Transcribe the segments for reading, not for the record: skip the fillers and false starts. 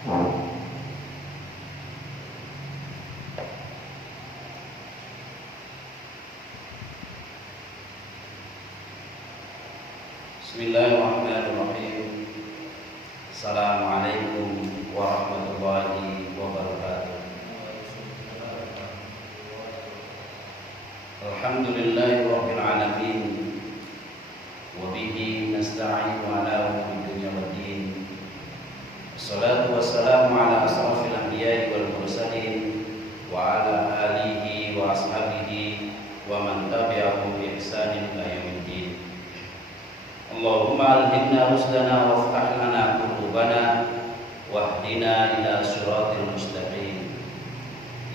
Bismillahirrahmanirrahim. Assalamualaikum warahmatullahi wabarakatuh. Alhamdulillahirabbil alamin. Wa bihi nasta'inu ala umuri dunya waddin. Wassalatu wassalamu ala asrafil anbiya'i wal mursalin wa ala alihi wa ashabihi wa man tabi'ahum bi ihsanin ila yaumiddin. Allahumma alhimna rusdana waftah lana qulubana wahdina ila siratil mustaqim.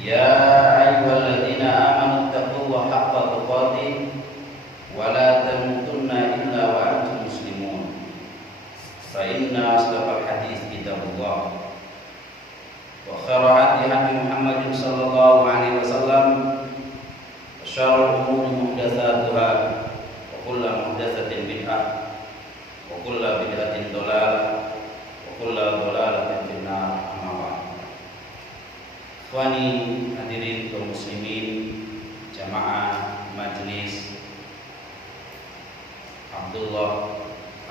Ya ayyuhalladzina amanu taqullaha haqqa tuqatih wa la tamutunna illa wa antum muslimun. Fa inna asdaqal hadits kitabullah wa khairal hadi Muhammadin sallallahu alaihi wasallam wa syarrul umuri muhdatsatuha wa kullu muhdatsatin bid'ah wa kullu bid'atin dhalalah wa kullu dhalalatin finnar. Amma ba'd. Ikhwani hadirin kaum muslimin jamaah majelis Abdullah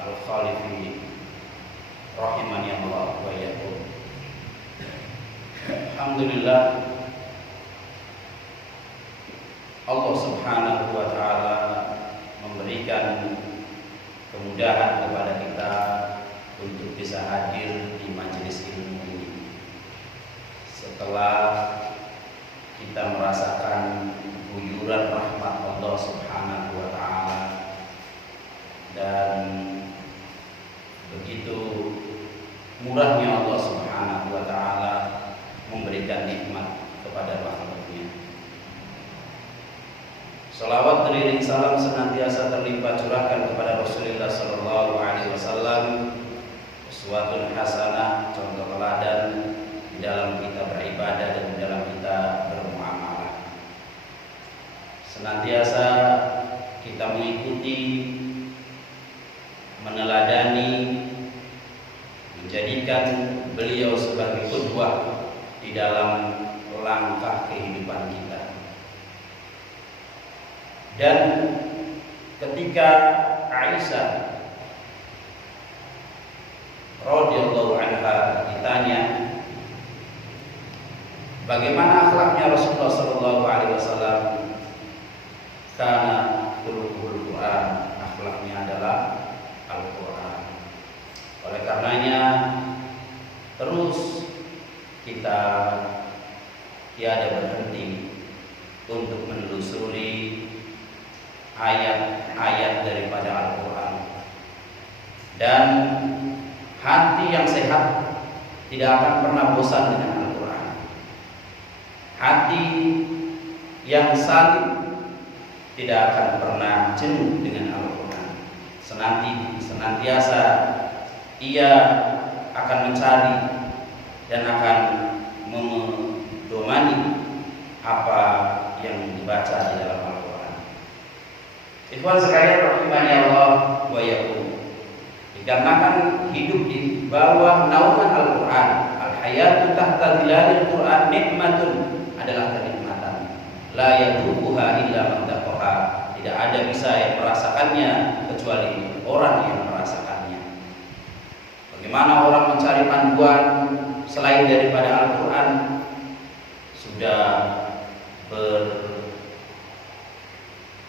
Al-Khalifi rahimani Allah wa iyyakum. Alhamdulillah, Allah Subhanahu wa taala memberikan kemudahan kepada kita untuk bisa hadir di majelis ilmu ini. Setelah kita merasakan guyuran rahmat Allah Subhanahu wa taala dan begitu murahnya Allah Subhanahu wa taala memberikan nikmat kepada makhluknya. Salawat beriring salam senantiasa terlimpah curahkan kepada Rasulullah sallallahu alaihi wasallam, uswatun hasanah, contoh teladan di dalam kita beribadah dan di dalam kita bermuamalah. Senantiasa kita mengikuti, meneladani, menjadikan beliau sebagai qudwah di dalam langkah kehidupan kita. Dan ketika Aisyah radhiyallahu anha ditanya bagaimana akhlaknya Rasulullah sallallahu alaihi wasallam, karena khuluqul Quran, akhlaknya adalah Al-Quran. Oleh karenanya terus kita tiada berhenti untuk menelusuri ayat-ayat daripada Al-Quran. Dan hati yang sehat tidak akan pernah bosan dengan Al-Quran. Hati yang salim tidak akan pernah jenuh dengan Al-Quran. Senantiasa ia akan mencari dan akan medomani apa yang dibaca di dalam Al-Quran. Ikhwan sekalian rahimani Allah wa iyyakum. Dikarenakan hidup di bawah naungan Al-Quran, al-hayatu tahta dhilalil Quran nikmatun, adalah kenikmatan. La yadhuquha illa man taqaha. Tidak ada bisa yang merasakannya kecuali orang yang merasakannya. Bagaimana orang mencari panduan selain daripada Al-Quran? Sudah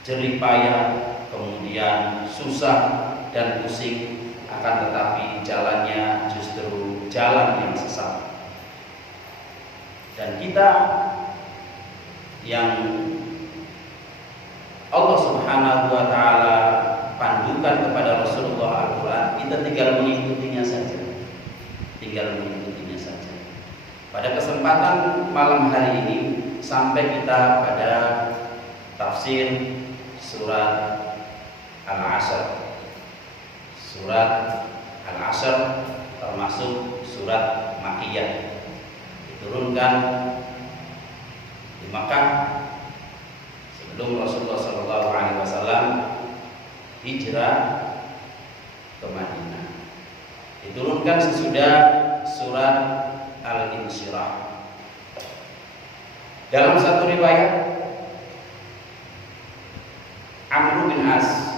berjerih payah, kemudian susah dan pusing, akan tetapi jalannya justru jalan yang sesat. Dan kita yang Allah Subhanahu wa taala pandukan kepada Rasulullah Al-Quran, kita tinggal mengikutinya saja. Pada kesempatan malam hari ini sampai kita pada tafsir surat Al-Asr. Surat Al-Asr termasuk surat Makkiyah, diturunkan di Makkah sebelum Rasulullah SAW hijrah ke Madinah. Diturunkan sesudah surat surat Al-Insyirah. Dalam satu riwayat, Amr bin As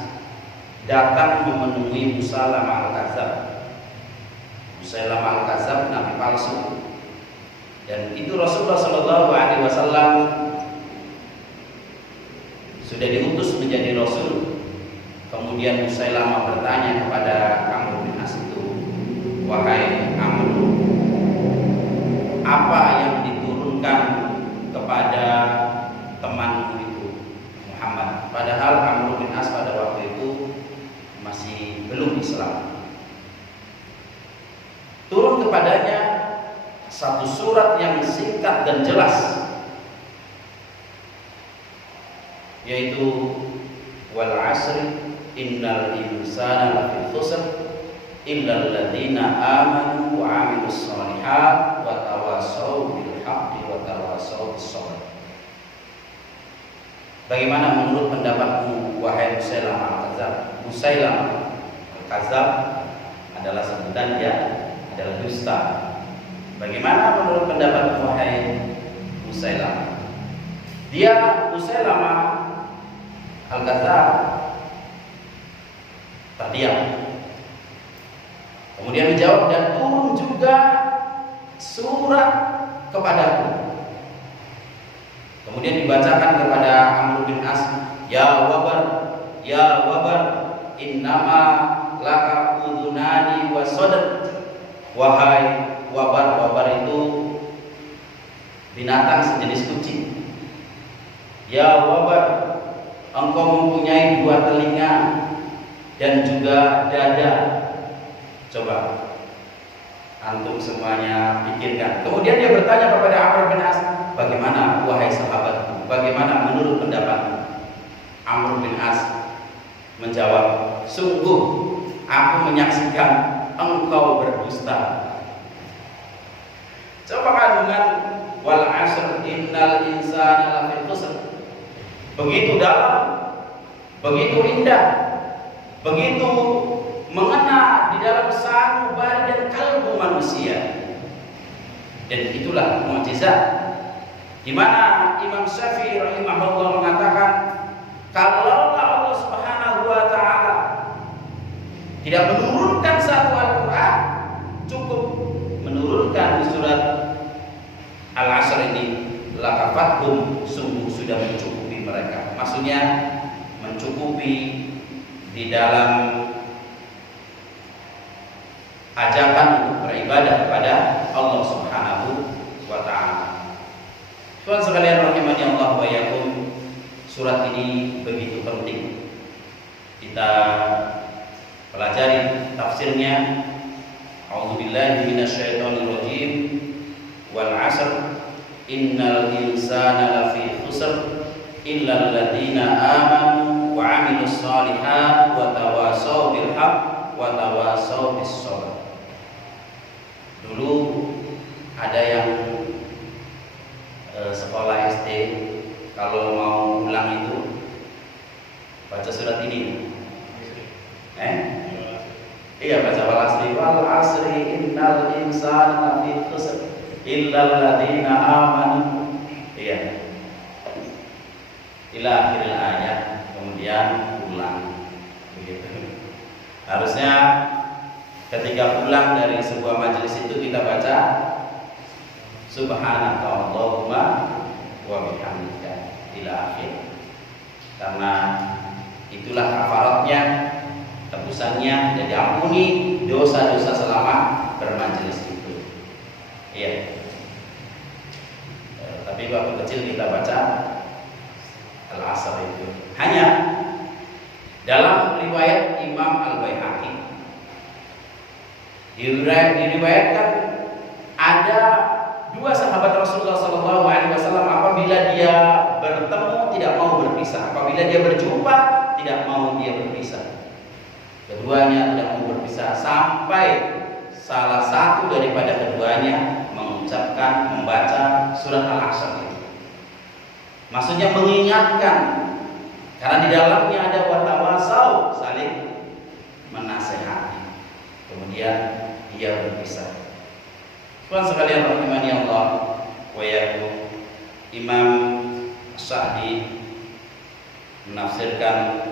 datang memenuhi Musailamah al-Kadzab. Musailamah al-Kadzab nabi palsu. Dan itu Rasulullah Shallallahu Alaihi Wasallam sudah diutus menjadi Rasul. Kemudian Musailamah bertanya kepada Amr bin As itu, wahai Amr, apa yang diturunkan kepada temanmu itu Muhammad? Padahal Amr bin As pada waktu itu masih belum Islam. Turun kepadanya satu surat yang singkat dan jelas, yaitu wal asri innal insana lafi khusr illa alladziina aamanu wa 'amilus shalihaat wa tawassaw bil haqqi wa tawassaw bis sabr. Bagaimana menurut pendapatmu wahai Musailamah al-Kadzab? Musailamah al-Kadzab adalah sebutan dia adalah dusta. Bagaimana menurut pendapatmu wahai Musailamah? Dia Musailamah al-Kadzab terdiam. Kemudian menjawab, dan turun juga surat kepadaku. Kemudian dibacakan kepada Amr bin As, ya wabar, innama laka udhunani wa sadr. Wahai wabar itu binatang sejenis kucing. Ya wabar, engkau mempunyai dua telinga dan juga dada. Coba antum semuanya pikirkan. Kemudian dia bertanya kepada Amr bin As, bagaimana wahai sahabatku? Bagaimana menurut pendapatmu? Amr bin As menjawab, sungguh aku menyaksikan engkau berdusta. Coba kandungan wal asr innal insana lafi khusr begitu dalam, begitu indah, begitu mengena di dalam sanubari dan kalbu manusia. Dan itulah mukjizat di mana Imam Syafi'i rahimahullah mengatakan, kalau Allah Subhanahu wa taala tidak menurunkan satu Al-Qur'an, cukup menurunkan di surat Al-Asr ini, lakafathum, sungguh sudah mencukupi mereka. Maksudnya mencukupi di dalam ajakan untuk beribadah kepada Allah Subhanahu wa taala. Tuhan sekalian rahimani Allah wa iyyakum, surat ini begitu penting kita pelajari tafsirnya. A'udzubillahi minasyaitonir rajim. Wal 'asr innal insana lafi khusr illa alladziina aamanu wa 'amilus shalihaat wa tawassaw bil haqq wa tawassaw bis sabr. Dulu ada yang sekolah SD kalau mau ulang itu baca surat ini. Iya, baca wal asri wal asri innal insana lafi khusr illa alladziina aamanu. Iya. Ila akhiril ayat, kemudian ulang. Begitu. Harusnya ketika pulang dari sebuah majelis itu kita baca subhanaka Allahumma wa bihamdika ila akhir. Karena itulah kafaratnya, tebusannya, dan diampuni dosa-dosa selama bermajelis itu. Iya. Tapi waktu kecil kita baca Al-Asr itu hanya dalam riwayat Imam Al-Baihaqi diriwayatkan ada dua sahabat Rasulullah SAW apabila dia bertemu tidak mau berpisah, apabila dia berjumpa tidak mau dia berpisah. Keduanya tidak mau berpisah sampai salah satu daripada keduanya mengucapkan, membaca surat Al-Asr itu. Maksudnya mengingatkan, karena di dalamnya ada watawasau, saling menasehati. Kemudian dia berpisah. Tuhan sekalian rahimani Allah wa iyyakum, Imam Sa'di menafsirkan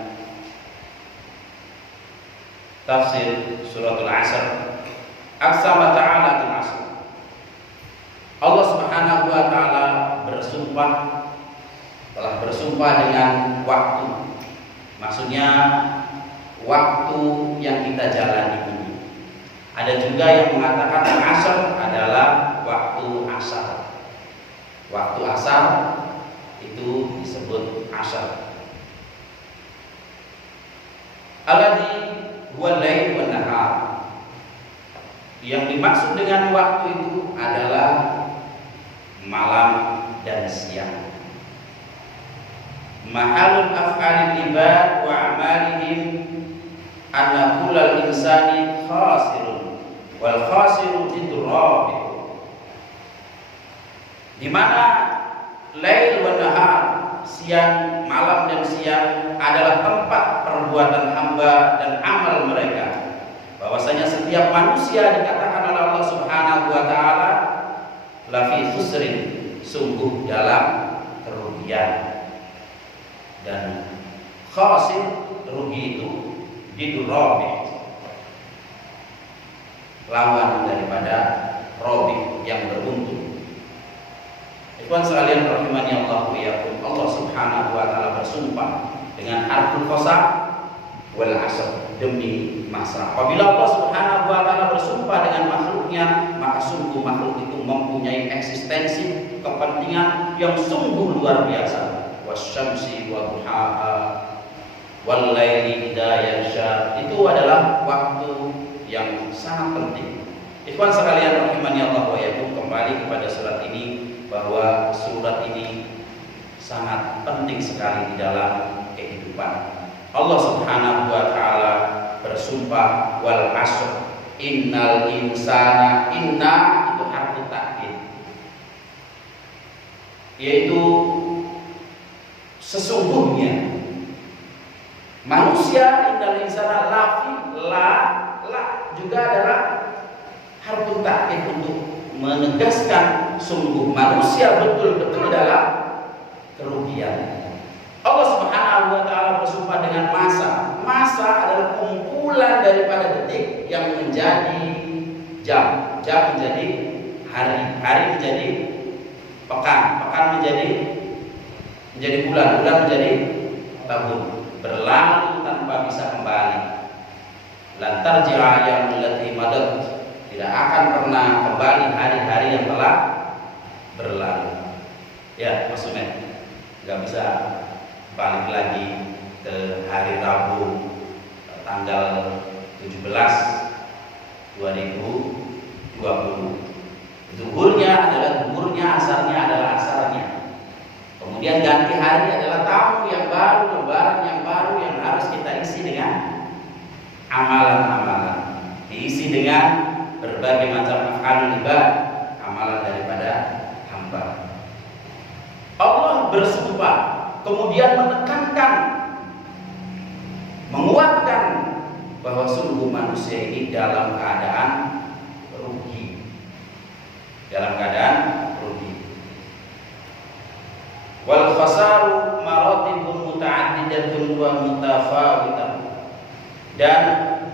tafsir suratul Asr, aqsama ta'ala bil asr. Allah Subhanahu wa taala telah bersumpah dengan waktu. Maksudnya waktu yang kita jalani ini. Ada juga yang mengatakan asar adalah waktu asar. Waktu asar itu disebut asar. Alladzi huwa lail wan nahar. Yang dimaksud dengan waktu itu adalah malam dan siang. Mahalul af'alil ibad wa amalihim anna kullal insani khasirun wal khasiru didrabi. Di mana lail wa nahar, siang, malam dan siang adalah tempat perbuatan hamba dan amal mereka. Bahwasanya setiap manusia dikatakan oleh Allah Subhanahu wa taala lafi khusrin, sungguh dalam kerugian. Dan khasir, rugi itu didurabi, lawan daripada robi, yang beruntung. Ikhwan sekalian rahimani Allah wa iyyakum, Allah Subhanahu wa taala bersumpah dengan harful qasam wal asr, demi masa. Apabila Allah Subhanahu wa taala bersumpah dengan makhluknya, maka sungguh makhluk itu mempunyai eksistensi, kepentingan yang sungguh luar biasa. Wasyamsi wa duhaha wal laili idza yaghsha, itu adalah waktu yang sangat penting. Ikhwan sekalian rahimani Allah wa iyyakum, kembali kepada surat ini, bahwa surat ini sangat penting sekali di dalam kehidupan. Allah Subhanahu wa taala bersumpah wal asr innal insana, inna itu harfu ta'kid, yaitu sesungguhnya manusia, innal insana, lafi la juga adalah harfu ta'kid untuk menegaskan sungguh manusia betul-betul dalam kerugian. Allah Subhanahu wa taala bersumpah dengan masa. Masa adalah kumpulan daripada detik yang menjadi jam, jam menjadi hari, hari menjadi pekan, pekan menjadi bulan, bulan menjadi tahun, berlalu tanpa bisa kembali. Lantar ji'ayam allati madat, tidak akan pernah kembali hari-hari yang telah berlalu. Ya, maksudnya nggak bisa balik lagi ke hari Rabu tanggal 17 2020. Zuhurnya adalah zuhurnya, asarnya adalah asarnya. Kemudian ganti hari adalah tahun yang baru, lebaran yang baru yang harus kita isi dengan amalan-amalan. Diisi dengan berbagai macam af'alul ibad, amalan daripada hamba. Allah bersumpah, kemudian menekankan, menguatkan bahwa sungguh manusia ini dalam keadaan rugi. Dalam keadaan rugi. Wal khasaru maratibun muta'addidatun wa mutafawitah. Dan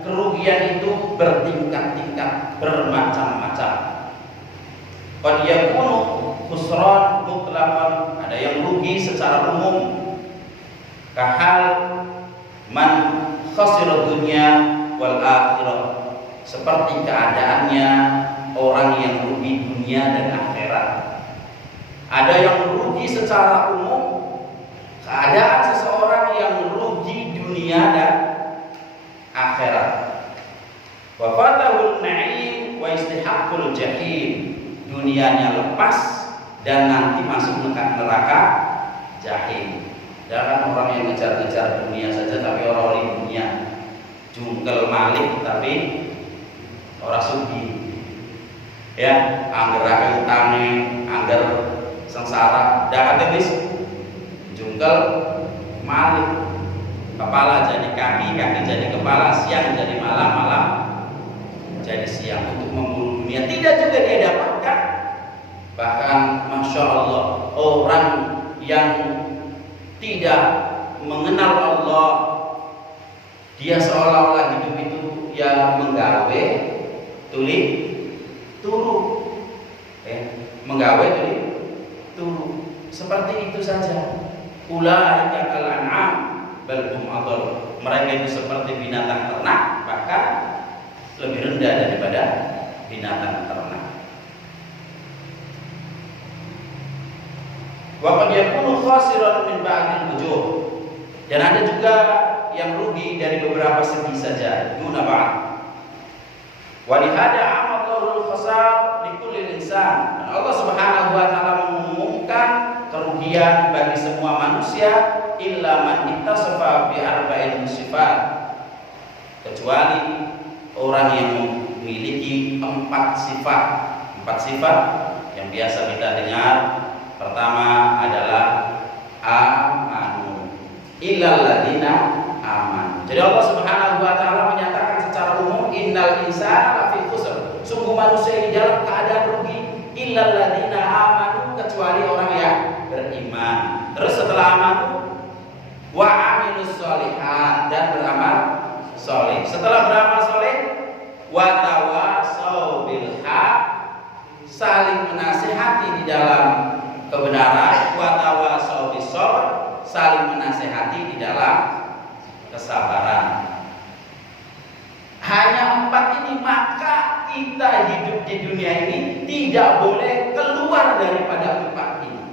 kerugian itu bertingkat-tingkat, bermacam-macam. Qad yakunu khusran mutlaqan, ada yang rugi secara umum, kahal man khasira dunya wal akhirah, seperti keadaannya orang yang rugi dunia dan akhirat. Ada yang rugi secara umum, keadaan seseorang yang rugi dunia dan akhirat. Wa fatahul na'im wa istihaqqul jahim, dunianya lepas dan nanti masuk neraka jahim. Jangan orang yang ngejar-ngejar dunia saja tapi orang di dunia, jungkel malik tapi orang sugi. Ya, angger utangnya, angger sengsara, dak ateis, jungkel malik. Kepala jadi kaki, kaki jadi kepala, siang jadi malam, malam jadi siang, untuk memburu dunia tidak juga dia dapatkan. Bahkan Masya Allah, orang yang tidak mengenal Allah, dia seolah-olah hidup itu ya menggawe tuli turu, menggawe tuli turu, seperti itu saja. Ulaika kal an'am bal hum adall. Mereka itu seperti binatang ternak, bahkan lebih rendah daripada binatang ternak. Wa qad yakunu khasiran min ba'dil wujuh. Dan ada juga yang rugi dari beberapa segi saja. Duna ba'd. Wa lihada amallahu khasar li kulli insan. Dan Allah Subhanahu wa taala mengumumkan kerugian bagi semua manusia illa man ittasafa bi arba'in sifat, kecuali orang yang memiliki 4 sifat. 4 sifat yang biasa kita dengar. Pertama adalah amanu illal ladina aman. Jadi Allah Subhanahu wa taala menyatakan secara umum innal insana lafi khusr. Sungguh manusia di dalam keadaan rugi illal ladina amanu, kecuali orang yang beriman. Terus setelah amanu wa amilus sholihat, dan beramal soleh. Setelah beramal soleh wa tawasau bil haq, saling menasihati di dalam kebenaran, wa tawasau bis sabr, saling menasihati di dalam kesabaran. Hanya 4 ini, maka kita hidup di dunia ini tidak boleh keluar daripada 4 ini.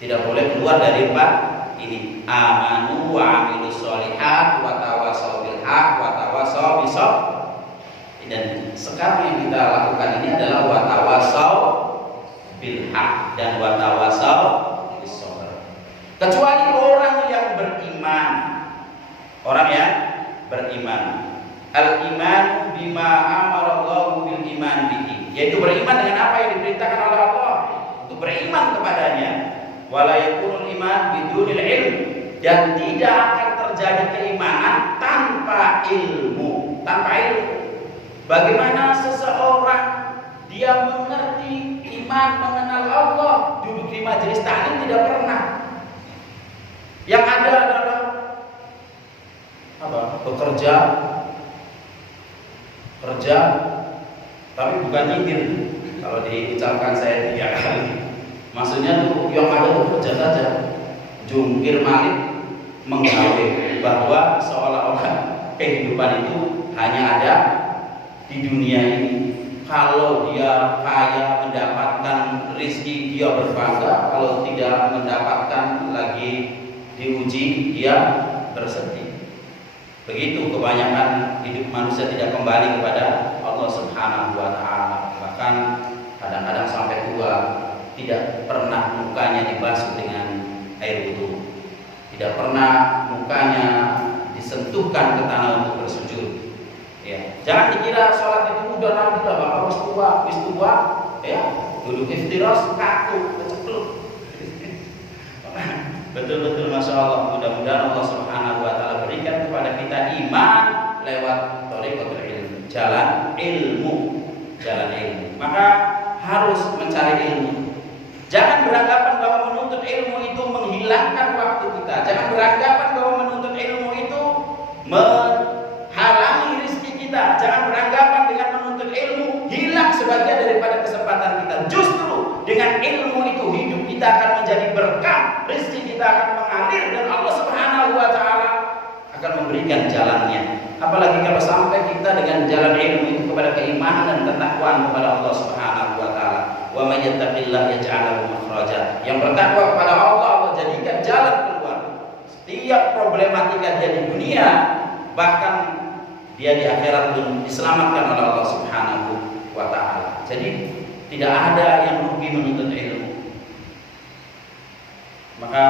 Tidak boleh keluar dari 4 ini. Amanu wa amilus sholihat wa tawasau bil haq wa tawasau bis sabr. Dan sekarang yang kita lakukan ini adalah wa tawasau bil haq dan wa tawasau bis sabr. Kecuali orang yang beriman. Orang yang beriman. Al-iman bima amarallahu bil iman bihi, yaitu beriman dengan apa yang diperintahkan oleh Allah, untuk beriman kepadanya. Wala yakunul iman bidunil ilm, dan tidak akan terjadi keimanan tanpa ilmu. Tanpa ilmu. Bagaimana seseorang dia mengerti iman, mengenal Allah, duduk di majelis taklim tidak pernah. Yang ada adalah apa? Kerja, tapi bukan nyindir. Kalau diucapkan saya 3 kali, maksudnya tuh yang ada tuh kerja saja, jungkir balik, menggawe, bahwa seolah-olah kehidupan itu hanya ada di dunia ini. Kalau dia kaya, mendapatkan rezeki, dia berbangga. Kalau tidak mendapatkan, lagi diuji, dia bersedih. Begitu kebanyakan hidup manusia tidak kembali kepada Allah Subhanahu wa taala. Bahkan kadang-kadang sampai tua tidak pernah mukanya dibasuh dengan air wudu. Tidak pernah mukanya disentuhkan ke tanah untuk bersujud. Ya, jangan dikira sholat itu udah nanti lah, bakal wis tua, ya, duduk iftiras kaku, kecekluk. Betul-betul Masya Allah. Mudah-mudahan Allah Subhanahu wa ta'ala berikan kepada kita iman lewat thariqatul ilm, jalan ilmu. Maka harus mencari ilmu. Jangan beranggapan bahwa menuntut ilmu itu menghilangkan waktu kita. Jangan beranggapan bahwa menuntut ilmu itu menghalangi rezeki kita. Jangan beranggapan dengan menuntut ilmu hilang sebagian daripada kesempatan kita. Justru dengan ilmu itu hidup kita akan menjadi berkah, rezeki kita akan mengalir, dan Allah Subhanahu wa taala akan memberikan jalannya. Apalagi kalau sampai kita dengan jalan ilmu itu kepada keimanan dan ketakwaan kepada Allah Subhanahu wa taala. Wa may yattaqillaha yaj'al lahu makhraja. Yang bertakwa kepada Allah, Allah jadikan jalan keluar. Setiap problematika dia di dunia, bahkan dia di akhirat pun diselamatkan oleh Allah Subhanahu wa taala. Jadi tidak ada yang rugi menuntut ilmu. Maka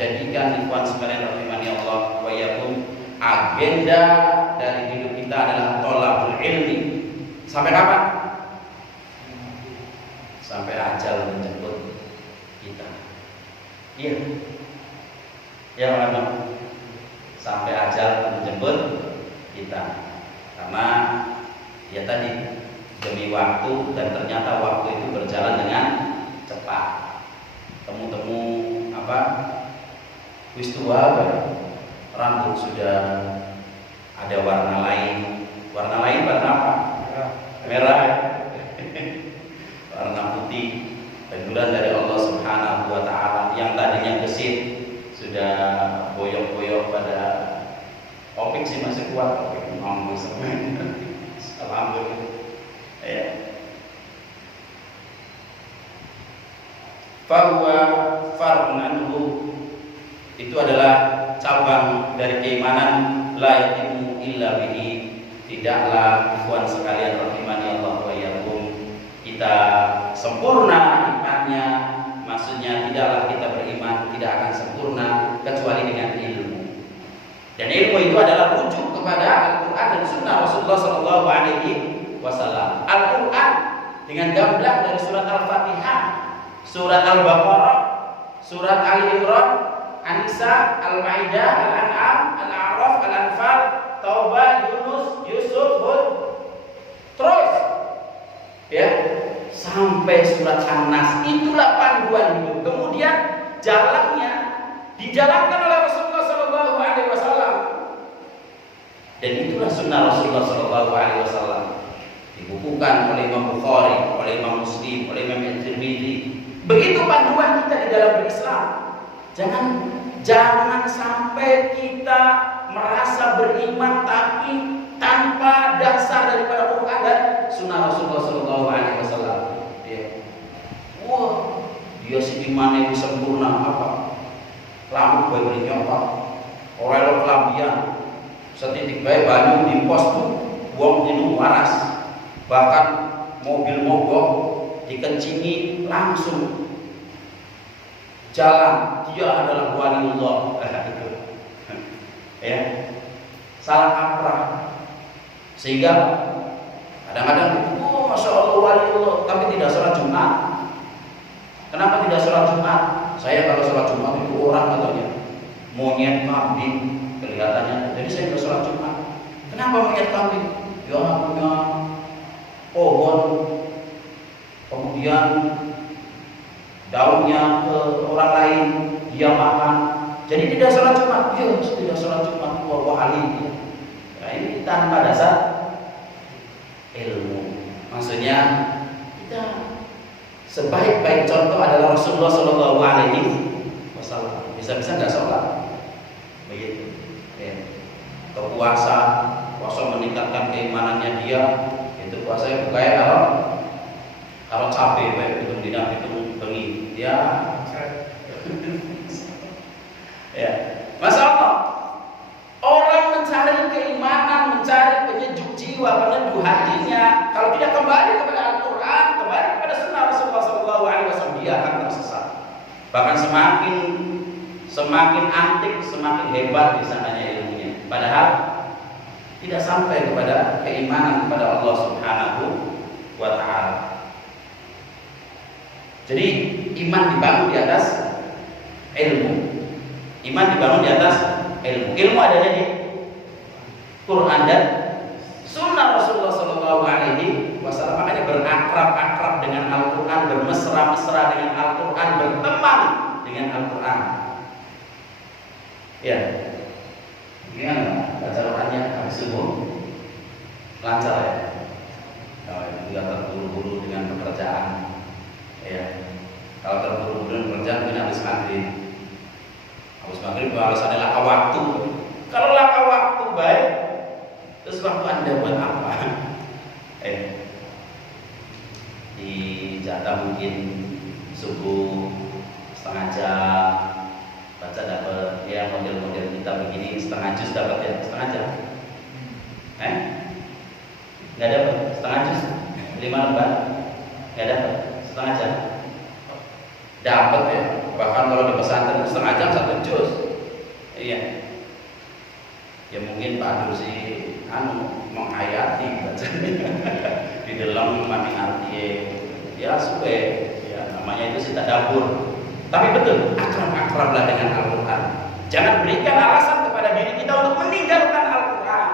jadikan ikhwan sekalian rahimani Allah wa iyyakum, agenda dari hidup kita adalah thalabul ilmi. Sampai kapan? Sampai ajal menjemput kita. Iya. Ya Allah. Sampai ajal menjemput kita. Karena ya tadi demi waktu, dan ternyata waktu itu berjalan dengan cepat. Temu-temu apa? Wis tua, rambut sudah ada warna lain. Warna lain warna apa? Merah. Warna putih. Teguran dari Allah Subhanahu wa taala. Yang tadinya gesit sudah boyok-boyok pada opik sih masih kuat, opik mampu semen. Alhamdulillah. Ya. Fahuwa far'un anhu, itu adalah cabang dari keimanan, la yatimu illa bihi. Tidaklah ikhwan sekalian rahimani Allah wa iyyakum, kita sempurna imannya, maksudnya tidaklah kita beriman tidak akan sempurna kecuali dengan ilmu. Dan ilmu itu adalah rujuk kepada Al-Quran dan Sunnah Rasulullah Sallallahu Alaihi Wasallam. Al-Quran dengan gamblang dari surat Al-Fatihah, surat Al-Baqarah, surat Ali Imran, An-Nisa, Al-Maidah, Al-An'am, Al-A'raf, Al-Anfal, Taubah, Yunus, Yusuf, Hud, terus ya sampai surat An-Nas. Itulah panduan hidup. Kemudian jalannya dijalankan oleh Rasulullah Sallallahu Alaihi Wasallam, dan itulah sunnah Rasulullah Sallallahu Alaihi Wasallam. Dibukukan oleh Imam Bukhari, oleh Imam Muslim, oleh Imam Tirmidzi. Begitu panduan kita di dalam berislam. Jangan sampai kita merasa beriman tapi tanpa dasar daripada Quran dan Sunnah Rasulullah Sallallahu Alaihi Wasallam. Wah, dia si imannya itu sempurna apa? Rambut bae bernyokok, orelo kelambian, setitik bae banyu di pos tuh, wong dinu waras. Bahkan mobil mogok dikencingi langsung jalan, dia adalah waliullah. Itu ya, salah kaprah. Sehingga kadang-kadang oh masya Allah waliullah, tapi tidak sholat Jumat. Kenapa tidak sholat Jumat? Saya kalau sholat Jumat itu orang katanya monyet kambing kelihatannya, jadi saya tidak sholat Jumat. Kenapa monyet kambing? Ya punya pohon, kemudian daunnya ke orang lain, dia makan, jadi tidak sholat Jumat. Ya tidak sholat Jumat, wahali. Nah ini tanpa dasar ilmu. Maksudnya kita sebaik-baik contoh adalah Rasulullah Sallallahu Alaihi Wasallam. Bisa-bisa nggak sholat, begitu. Atau puasa meningkatkan keimanannya dia. Itu puasa bukannya kalau cabai baik itu tidak itu bengi dia. Ya, masalah orang mencari keimanan, mencari penyejuk jiwa, peneduh hatinya. Kalau tidak kembali kepada Al-Quran, kembali kepada Sunnah Rasulullah Sallallahu Alaihi Wasallam, dia akan tersesat. Bahkan semakin antik, semakin hebat di sananya ilmunya. Padahal tidak sampai kepada keimanan kepada Allah Subhanahu wa Ta'ala. Jadi iman dibangun di atas ilmu. Iman dibangun di atas ilmu. Ilmu adanya di Quran dan Sunnah Rasulullah Sallallahu Alaihi Wasallam. Makanya berakrab-akrab dengan Al-Quran, bermesra-mesra dengan Al-Quran, berteman dengan Al-Quran. Ya, gimana baca Qurannya habis subuh? Lancar ya? Kalau tidak terburu-buru dengan pekerjaan, ya. Kalau terburu-buru dengan pekerjaan, mungkin habis maghrib. Habis maghrib alasannya laka waktu. Kalau laka waktu baik, terus waktu Anda buat apa? Di jatah mungkin subuh setengah jam, baca dapat ya model-model kita begini setengah juz dapat ya setengah jam. Nggak dapat setengah juz 5 lembar nggak dapat setengah jam. Dapat ya, bahkan kalau di pesantren setengah jam 1 juz. Iya. Ya mungkin Pak Dur sih menghayati bacanya di dalam mati arti ya supaya ya namanya itu sih tadabbur. Tapi betul akrab-akrablah dengan Al-Quran. Jangan berikan alasan kepada diri kita untuk meninggalkan Al-Quran.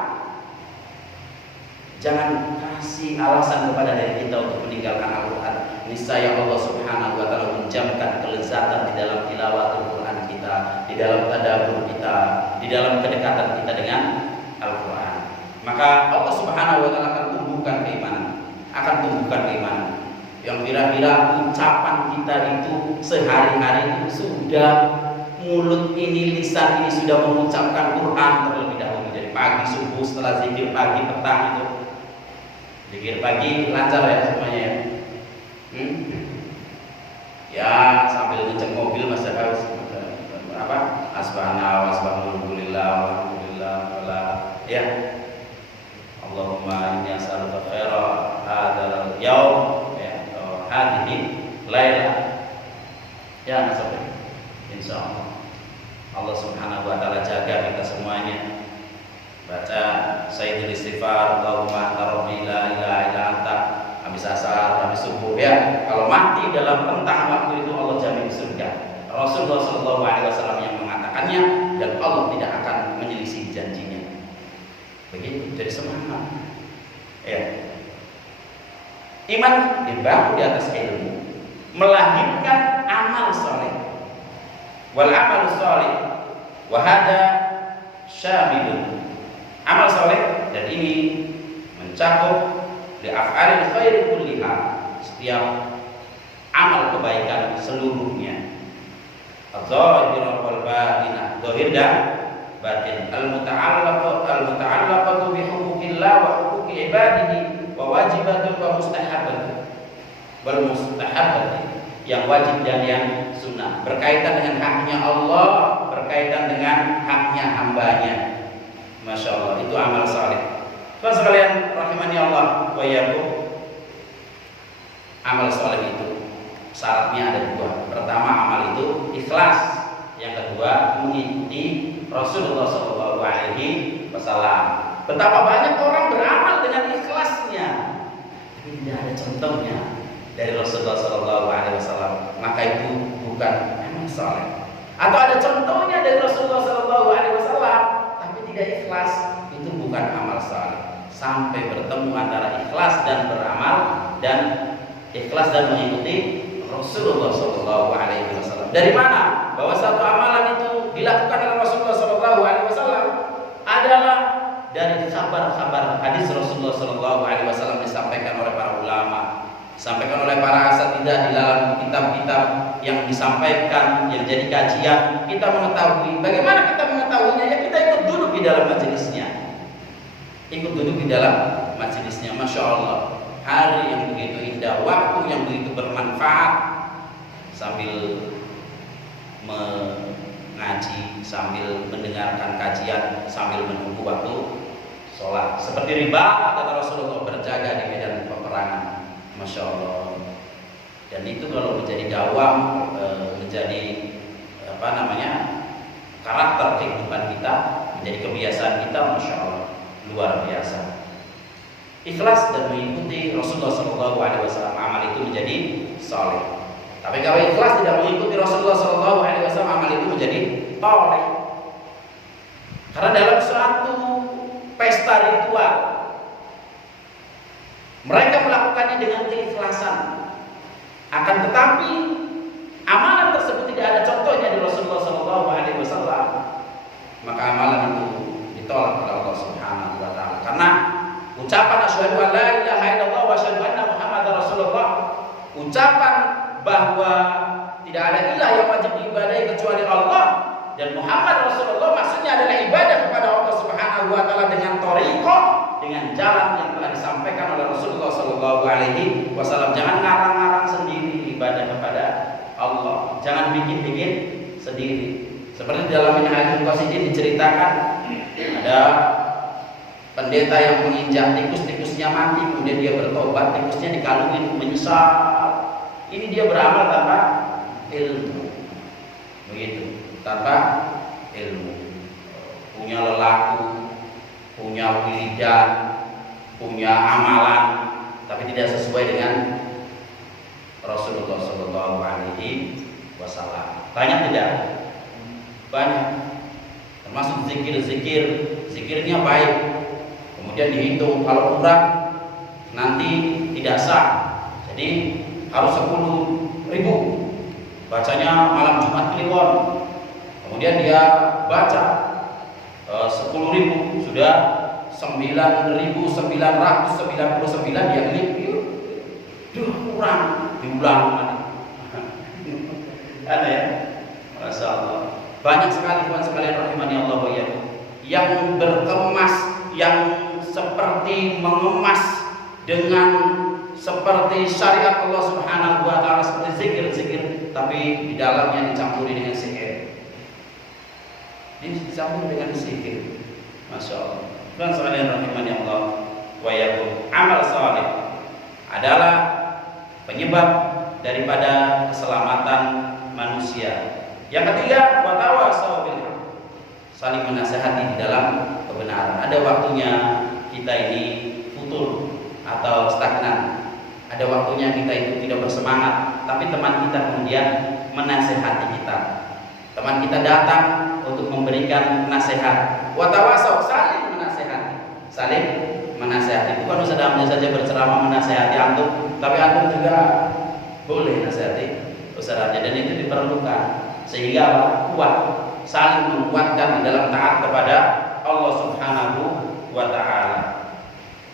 Jangan keras ngasih alasan kepada diri kita untuk meninggalkan Al-Quran, niscaya Allah Subhanahu wa Ta'ala menjamkan kelezatan di dalam tilawatul Quran kita, di dalam tadabbur kita, di dalam kedekatan kita dengan Al-Quran. Maka Allah Subhanahu wa Ta'ala akan tumbuhkan keimanan, yang kira-kira ucapan kita itu sehari-hari itu sudah, mulut ini, lisan ini sudah mengucapkan Quran terlebih dahulu. Jadi pagi, subuh, setelah zikir pagi, petang itu zikir pagi lancar ya semuanya ya. Ya sambil ngecek mobil masih harus apa? Asbahna wa asbahulillah walhamdulillah wala ya. Allahumma inni as'aluka khaira hadzal yaum ya hadhihi laila. Ya sampai insyaallah Allah Subhanahu wa Ta'ala jaga kita semuanya. Baca Sayyidul Istighfar, Allahumma anta rabbi la ilaha illa anta, habis asar, habis subuh ya. Kalau mati dalam rentang waktu itu Allah jamin surga. Rasulullah SAW yang mengatakannya, dan Allah tidak akan menyelisih janjinya. Begitu, jadi semangat. Ya. Iman dibangun di atas ilmu, melahirkan amal soleh. Wal amal soleh, wahada syamilun. Amal soleh, dan ini mencakup li af'alil khairi kulliha, setiap amal kebaikan seluruhnya. Az-zahirah wal batinah, zahir dan batin. Al-muta'allaqatu bi huquqillah wa huquqi ibadihi wa wajibatun wa mustahabatun. Wal mustahabatun, yang wajib dan yang sunnah, berkaitan dengan haknya Allah, berkaitan dengan haknya hambanya. Masya Allah, itu amal saleh. Tuhan sekalian rahimani Allah wa iyyakum, amal saleh itu syaratnya ada dua. Pertama, amal itu ikhlas. Yang kedua, mengikuti Rasulullah SAW. Betapa banyak orang beramal dengan ikhlasnya, tapi tidak ada contohnya dari Rasulullah SAW. Maka itu bukan amal saleh. Atau ada contohnya dari Rasulullah SAW, tidak ikhlas, itu bukan amal saleh. Sampai bertemu antara ikhlas dan beramal, dan ikhlas dan mengikuti Rasulullah SAW. Dari mana? Bahwa satu amalan itu dilakukan oleh Rasulullah SAW adalah dari kabar-kabar hadis Rasulullah SAW disampaikan oleh para ulama, disampaikan oleh para asatidzah di dalam kitab-kitab yang disampaikan, yang jadi kajian. Kita mengetahui. Bagaimana kita mengetahuinya? Ya kita ikut duduk di dalam majelisnya. Masya Allah, hari yang begitu indah, waktu yang begitu bermanfaat, sambil mengaji, sambil mendengarkan kajian, sambil menunggu waktu sholat. Seperti riba, kata Rasulullah, berjaga di medan peperangan. Masya Allah. Dan itu kalau menjadi dawam, menjadi karakter kehidupan kita, menjadi kebiasaan kita, Masya Allah, luar biasa. Ikhlas dan mengikuti Rasulullah SAW, amal itu menjadi saleh. Tapi kalau ikhlas tidak mengikuti Rasulullah SAW, amal itu menjadi toleh. Karena dalam suatu pesta ritual, mereka melakukannya dengan keikhlasan. Akan tetapi amalan tersebut tidak ada contohnya di Rasulullah SAW, maka amalan itu ditolak oleh Allah Subhanahu wa Ta'ala. Karena ucapan asyhadu an la ilaha illallah wa asyhadu anna Muhammadar Rasulullah, ucapan bahwa tidak ada ilah yang wajib diibadahi kecuali Allah dan Muhammad Rasulullah, maksudnya adalah ibadah kepada Allah Subhanahu wa Ta'ala dengan thariqah, dengan jalan yang telah disampaikan oleh Rasulullah SAW. Jangan ngarang-ngarang sendiri ibadah kepada Allah, jangan bikin-bikin sendiri. Seperti dalam Minhajul Qasidin diceritakan, ada pendeta yang menginjak tikus-tikusnya mati, kemudian dia bertobat, tikusnya dikalungin, menyesal. Ini dia beramal tanpa ilmu, begitu, tanpa ilmu. Punya lelaku, punya wiridan, punya amalan, tapi tidak sesuai dengan Rasulullah SAW. Banyak tidak? Banyak. Termasuk zikirnya baik, kemudian dihitung, kalau kurang nanti tidak sah. Jadi harus 10.000. Bacanya malam Jumat Kliwon. Kemudian dia baca 10.000, sudah 9.999, dia klik, kurang, diulang. Ada ya? Masya Allah. Banyak sekali teman sekalian rahimani Allah wa iyyakum yang berkemas, yang seperti mengemas dengan seperti syariat Allah Subhanahu wa taala, seperti zikir-zikir, tapi di dalamnya dicampuri dengan sihir. Dicampur dengan sihir. Masya Allah. Teman sekalian rahimani Allah wa iyyakum, amal saleh adalah penyebab daripada keselamatan manusia. Yang ketiga, wa tawasau bil haq, saling menasihati di dalam kebenaran. Ada waktunya kita ini futur atau stagnan. Ada waktunya kita itu tidak bersemangat, tapi teman kita kemudian menasihati kita. Teman kita datang untuk memberikan nasihat. Wa tawasau, saling menasihati. Saling menasihati. Bukan Ustaz Hamzah saja berceramah menasihati antum, tapi antum juga boleh nasihati Ustaz Hamzah, dan itu diperlukan sehingga kuat, saling menguatkan di dalam taat kepada Allah Subhanahu wa taala.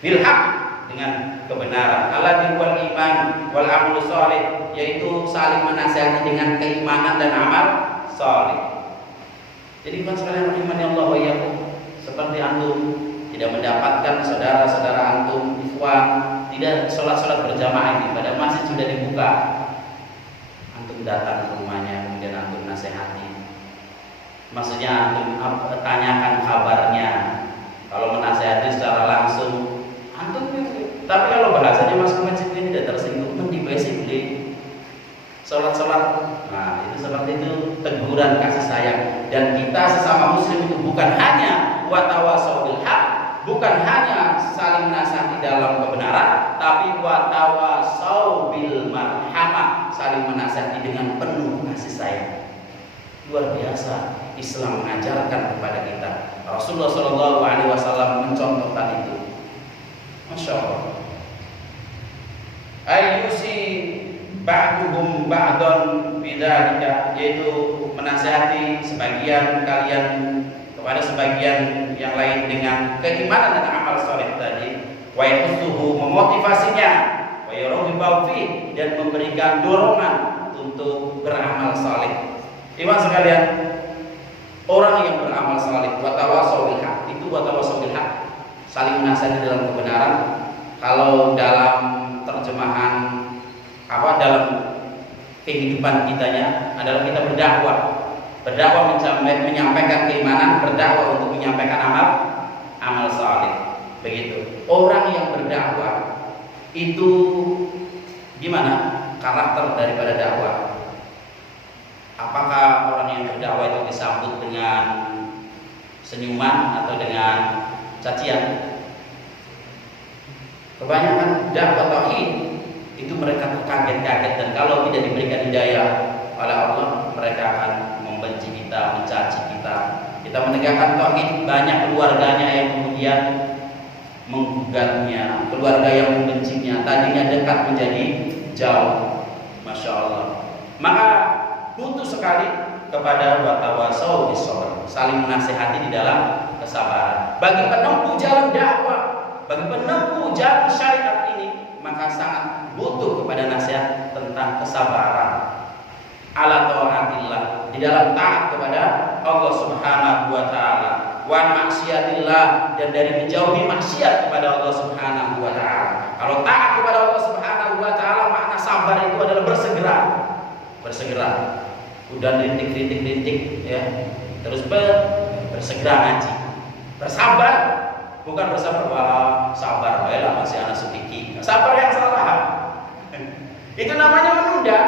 Bil haq, dengan kebenaran. Alladzi wal iman wal amal shalih, yaitu saling menasihati dengan keimanan dan amal saleh. Jadi kan sekalian rahimani Allah wa iyyakum, seperti antum tidak mendapatkan saudara-saudara antum ikhwan tidak sholat berjamaah ini pada masjid sudah dibuka, antum datang ke rumahnya kemudian antum nasihati. Maksudnya antum tanyakan kabarnya. Kalau menasihati secara langsung antum, tapi kalau bahasanya masuk masjid ini tidak tersinggung, mendibesi beli sholat. Nah itu seperti itu teguran kasih sayang. Dan kita sesama muslim itu bukan hanya wa tawasau bil haq, bukan hanya saling menasihati dalam kebenaran, tapi wa tawasau bil marhamah, saling menasihati dengan penuh kasih sayang. Luar biasa Islam mengajarkan kepada kita. Rasulullah SAW mencontohkan itu. Masya Allah. Ayyusi ba'duhum ba'dan bidzalika, yaitu menasihati sebagian kalian kepada sebagian yang lain dengan keimanan dan amal saleh tadi. Wa yahsuhu, memotivasinya, wa yarghibu fi, dan memberikan dorongan untuk beramal saleh. Iman sekalian, orang yang beramal saleh, wa tawasau bil haq, itu wa tawasau bil haq, saling menasihati dalam kebenaran. Kalau dalam terjemahan dalam kehidupan kitanya adalah kita berdakwah menyampaikan keimanan, berdakwah untuk menyampaikan amal saleh. Begitu. Orang yang berdakwah itu gimana karakter daripada dakwah? Apakah orang yang berdakwah itu disambut dengan senyuman atau dengan cacian? Kebanyakan dakwah tauhid itu mereka terkaget-kaget, dan kalau tidak diberikan hidayah oleh Allah, mereka akan membenci kita, mencaci kita. Kita menegakkan tauhid, banyak keluarganya yang kemudian menggugatnya, keluarga yang membencinya, tadinya dekat menjadi jauh. Masya Allah. Maka butuh sekali kepada wa tawasau bis sabr, saling menasihati di dalam kesabaran. Bagi penempuh jalan dakwah, bagi penempuh jalan syariat ini, maka sangat butuh kepada nasihat tentang kesabaran ala taatillah, di dalam taat kepada Allah Subhanahu wa taala, wa maksiatillah, dan dari menjauhi maksiat kepada Allah Subhanahu wa taala. Kalau taat kepada Allah Subhanahu wa taala, makna sabar itu adalah bersegera. Udah rintik ya, terus bersegera ngaji. Bersabar, bukan bersabar sabar baiklah masih anak sedikit. Sabar yang salah. Itu namanya menunda.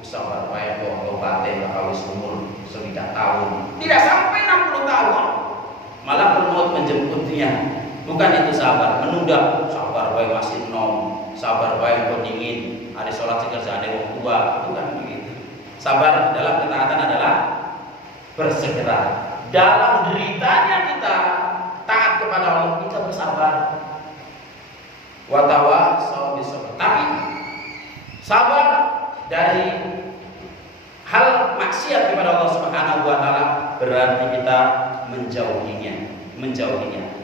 Sabar baik obatin kalau umur 9 tahun. Tidak sampai 60 tahun. Malah maut menjemputnya. Bukan itu sabar, menunda. Sabar baik masih nom, sabar baik kok dingin. Hari sholat kerjaan yang tua, bukan begitu. Sabar dalam ketaatan adalah bersegera. Dalam deritanya kita taat kepada Allah, kita bersabar. wa tawassaw bis sabr. Tapi sabar dari hal maksiat kepada Allah Subhanahu wa taala berarti kita menjauhinya.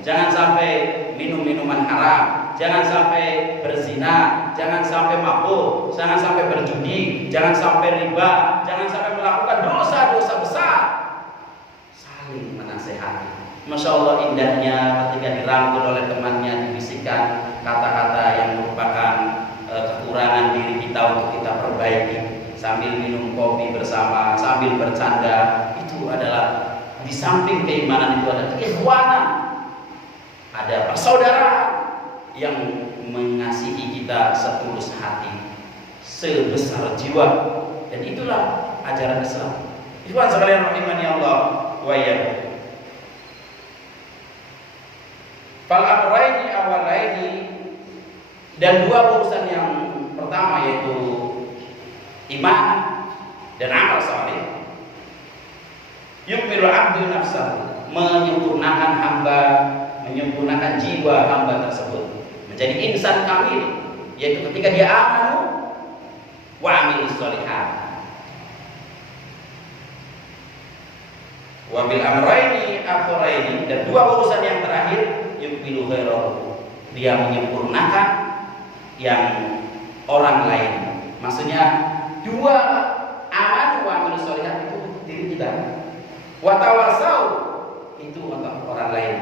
Jangan sampai minum minuman haram, jangan sampai berzina, jangan sampai mabuk, jangan sampai berjudi, jangan sampai riba, jangan sampai melakukan dosa-dosa besar. Saling menasehati. Masya Allah indahnya ketika dirangkul oleh temannya, dibisikkan kata-kata yang merupakan kekurangan diri kita untuk kita perbaiki, sambil minum kopi bersama, sambil bercanda. Itu adalah di samping keimanan, itu ada keikhwanan, ada persaudaraan yang mengasihi kita setulus hati, sebesar jiwa, dan itulah ajaran Islam. Ikhwan sekalian rahimani Allah wa iyyakum. Fal amrayni awalaini, dan dua urusan yang pertama yaitu iman dan amal saleh, yukmilu abdu nafsahu, menyempurnakan jiwa hamba tersebut menjadi insan kamil, yaitu ketika dia amanu wa amilus sholihat. Wa bil amrayni akharaini, dan dua urusan yang terakhir yukmilu ghairahu, dia menyempurnakan yang orang lain. Maksudnya dua amanu wa amilus sholihat itu diri kita, wa tawasau itu untuk orang lain,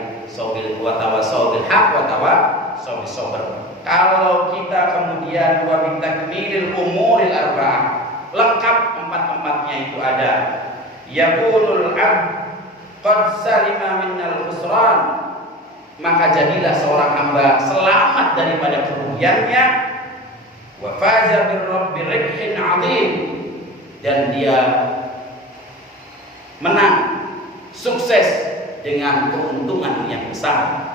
wa tawasau bil haq wa tawasau bis sabr. Kalau kita kemudian wa bi takmilil umuril arba'ah, lengkap empat-empatnya itu ada, yakunul abd qad salima minnal khusran, maka jadilah seorang hamba selamat daripada kerugiannya, wa faza bir rabbi ribhin 'adzim, dan dia menang, sukses dengan keuntungan yang besar,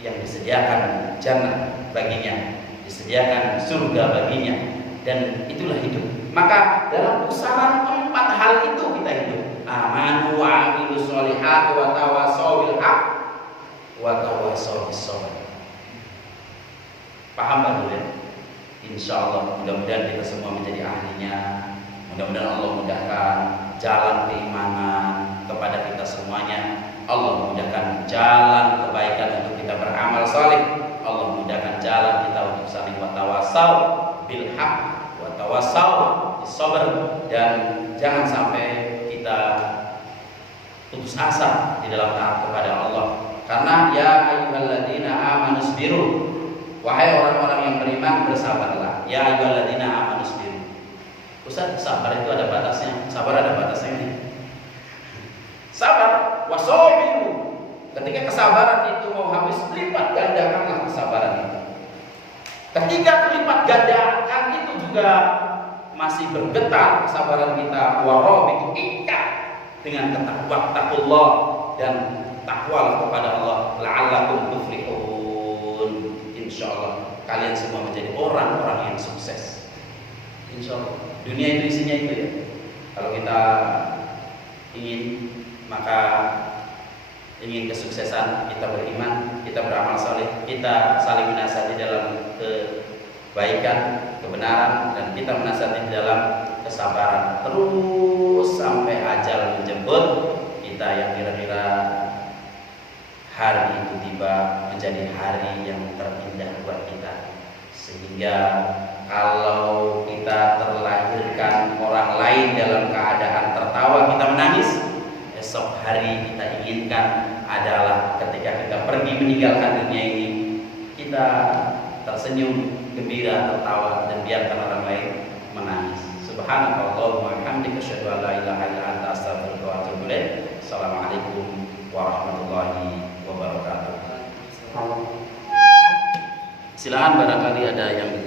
yang disediakan jannah baginya, disediakan surga baginya, dan itulah hidup. Maka dalam pusaran empat hal itu kita hidup. Amanu wa amilus sholihat wa tawassaw bil haq wa tawassaw bis sabr. Paham Pak Dulu? Insyaallah mudah-mudahan kita semua menjadi ahlinya. Mudah-mudahan Allah mudahkan jalan keimanan kepada kita semuanya. Allah mudahkan jalan kebaikan untuk kita beramal saleh. Allah mudahkan jalan kita untuk saling watawasau bil haq, watawasau bis sabr, dan jangan sampai kita putus asa di dalam taat kepada Allah. Karena ya ayyuhalladzina amanu sabiru, wahai orang-orang yang beriman bersabarlah. Ya ayyuhalladzina amanu sabiru. Ustaz, sabar itu ada batasnya. Sabar ada batasnya ini. Sabar wasabiru. Ketika kesabaran itu mau habis, lipat gandakanlah kesabaran itu. Ketika lipat gandakan itu juga masih bergetar kesabaran kita, warabitu ikat dengan takwallah dan takwa kepada Allah, la'allakum tuflihun. Insyaallah kalian semua menjadi orang-orang yang sukses. Insyaallah. Dunia itu isinya itu ya. Kalau kita ingin, maka ingin kesuksesan, kita beriman, kita beramal saleh, kita saling menasihati dalam kebaikan, kebenaran, dan kita menasihati dalam kesabaran, terus sampai ajal menjemput kita, yang kira-kira hari itu tiba menjadi hari yang terindah buat kita. Sehingga kalau kita terlahirkan orang lain dalam keadaan tertawa, kita menangis, esok hari kita inginkan adalah ketika kita pergi meninggalkan dunia ini, kita tersenyum, gembira, tertawa, dan biarkan orang lain menangis. Subhanakallahumma wa bihamdika asyhadu an la ilaha illa anta astaghfiruka wa atubu ilaik. Assalamualaikum warahmatullahi wabarakatuh. Silakan barangkali ada yang